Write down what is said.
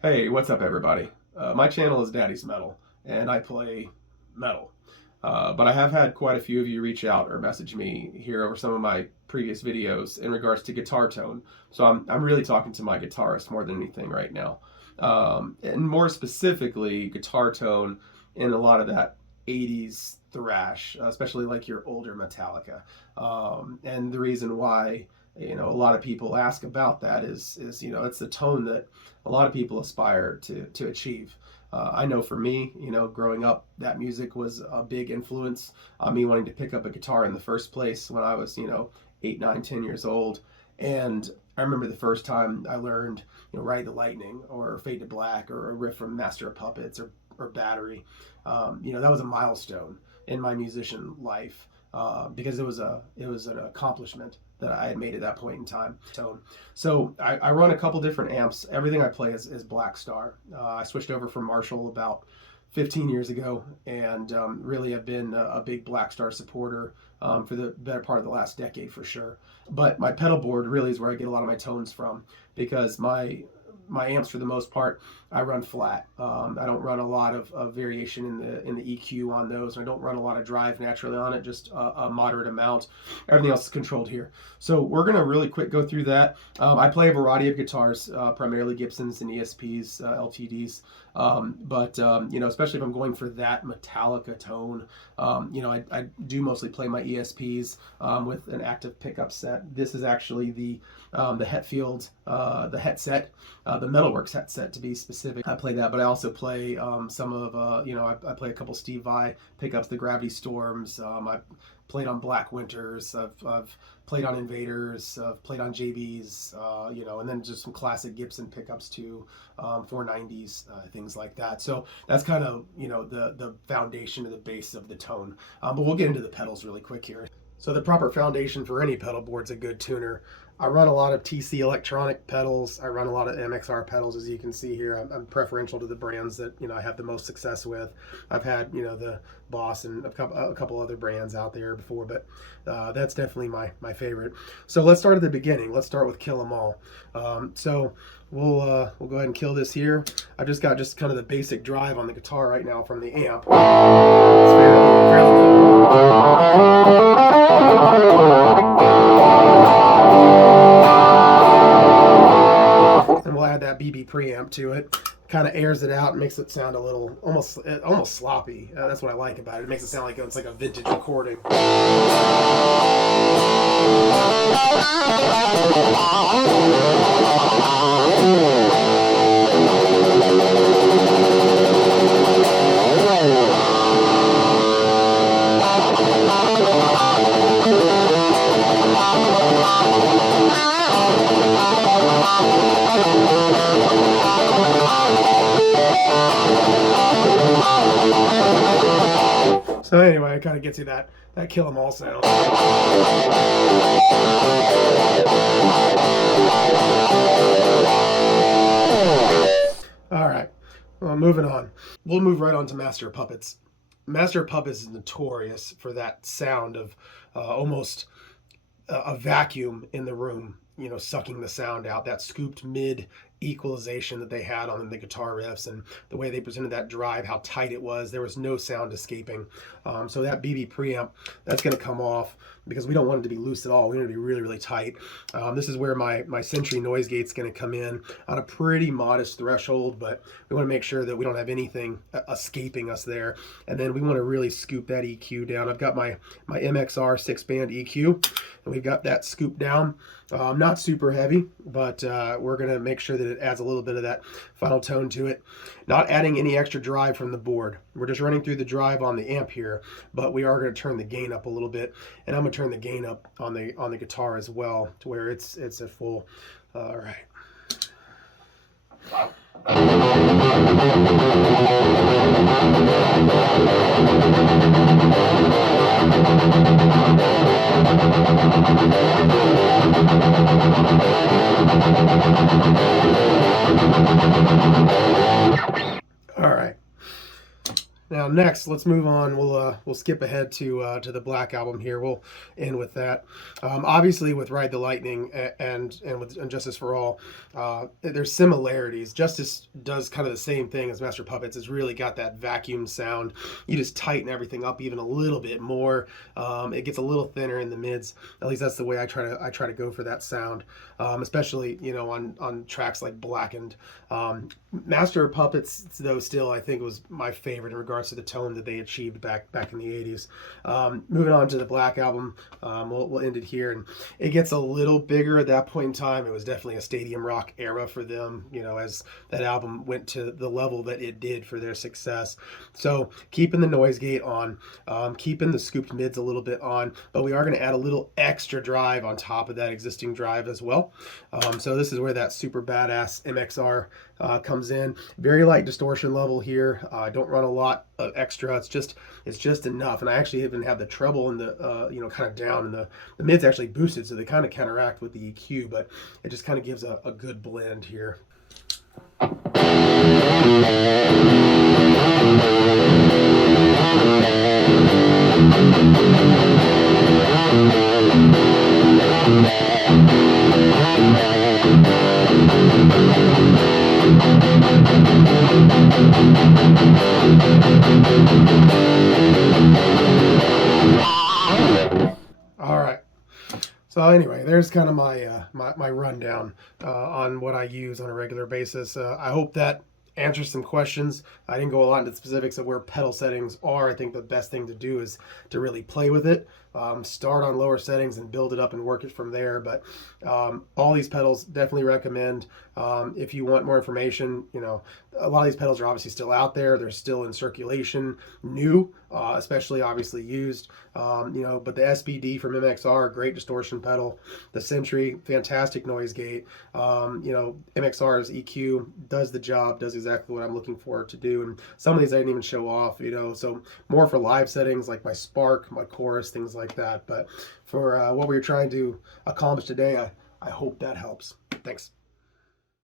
Hey, what's up, everybody? My channel is Daddy's Metal, and I play metal. But I have had quite a few of you reach out or message me here over some of my previous videos in regards to guitar tone. So I'm really talking to my guitarist more than anything right now. And more specifically, guitar tone in a lot of that 80s thrash, especially like your older Metallica. And the reason why a lot of people ask about that is it's the tone that a lot of people aspire to achieve. I know for me, growing up, that music was a big influence on me wanting to pick up a guitar in the first place when I was 8, 9, 10 years old. And I remember the first time I learned Ride the Lightning or Fade to Black or a riff from Master of Puppets or Battery. That was a milestone in my musician life because it was an accomplishment that I had made at that point in time. So I run a couple different amps. Everything I play is Black Star. I switched over from Marshall about 15 years ago, and really have been a big Black Star supporter for the better part of the last decade for sure. But my pedal board really is where I get a lot of my tones from, because my amps, for the most part, I run flat. I don't run a lot of variation in the EQ on those. I don't run a lot of drive naturally on it, just a moderate amount. Everything else is controlled here. So we're gonna really quick go through that. I play a variety of guitars, primarily Gibsons and ESPs, LTDs. But especially if I'm going for that Metallica tone, I do mostly play my ESPs with an active pickup set. This is actually the Hetfield, the Het set, the Metalworks Het set to be specific. I play that, but I also play some of I play a couple Steve Vai pickups, the Gravity Storms. I played on Black Winters. I've played on Invaders. I've played on JBs. And then just some classic Gibson pickups too, 490s, things like that. So that's kind of the foundation of the base of the tone. But we'll get into the pedals really quick here. So the proper foundation for any pedal board's a good tuner. I run a lot of TC electronic pedals. I run a lot of MXR pedals, as you can see here. I'm preferential to the brands that I have the most success with. I've had the Boss and a couple other brands out there before, but that's definitely my favorite. So let's start at the beginning. Let's start with Kill 'Em All. So we'll go ahead and kill this here. I've just got kind of the basic drive on the guitar right now from the amp. It's fairly and we'll add that BB preamp to it. Kind of airs it out and makes it sound a little almost sloppy. That's what I like about it. It makes it sound like it's like a vintage recording. So anyway, it kind of gets you that Kill 'Em All sound. All right, well, moving on. We'll move right on to Master of Puppets. Master of Puppets is notorious for that sound of almost a vacuum in the room, sucking the sound out, that scooped mid equalization that they had on the guitar riffs, and the way they presented that drive, how tight it was. There was no sound escaping. So that BB preamp, that's going to come off because we don't want it to be loose at all. We want it to be really, really tight. This is where my Sentry noise gate's going to come in on a pretty modest threshold, but we want to make sure that we don't have anything escaping us there. And then we want to really scoop that EQ down. I've got my MXR 6-band EQ, and we've got that scooped down. Not super heavy, but we're going to make sure that it adds a little bit of that final tone to it. Not adding any extra drive from the board. We're just running through the drive on the amp here, but we are going to turn the gain up a little bit, and I'm going to turn the gain up on the guitar as well to where it's at full. All right. All right. Now next, let's move on. We'll skip ahead to the Black Album here. We'll end with that. Obviously, with Ride the Lightning and with Justice for All, there's similarities. Justice does kind of the same thing as Master Puppets. It's really got that vacuum sound. You just tighten everything up even a little bit more. It gets a little thinner in the mids. At least that's the way I try to go for that sound, especially on tracks like Blackened. Master Puppets, though, still I think was my favorite in regards to the tone that they achieved back in the 80s. Moving on to the Black Album, we'll end it here, and it gets a little bigger at that point in time. It was definitely a stadium rock era for them, as that album went to the level that it did for their success. So keeping the noise gate on, keeping the scooped mids a little bit on, but we are going to add a little extra drive on top of that existing drive as well. So this is where that super badass MXR comes in. Very light distortion level here. I don't run a lot of extra. It's just enough. And I actually even have the treble and the kind of down, and the mid's actually boosted, so they kind of counteract with the EQ, but it just kind of gives a good blend here. All right. So anyway, there's kind of my rundown on what I use on a regular basis. I hope that answers some questions. I didn't go a lot into the specifics of where pedal settings are. I think the best thing to do is to really play with it. Start on lower settings and build it up and work it from there. But all these pedals, definitely recommend. If you want more information, a lot of these pedals are obviously still out there. They're still in circulation, new, especially obviously used. But the SBD from MXR, great distortion pedal. The Sentry, fantastic noise gate. MXR's EQ does the job, does exactly what I'm looking for it to do. And some of these I didn't even show off, so more for live settings like my Spark, my Chorus, things like that. But for what we were trying to accomplish today, I hope that helps. Thanks.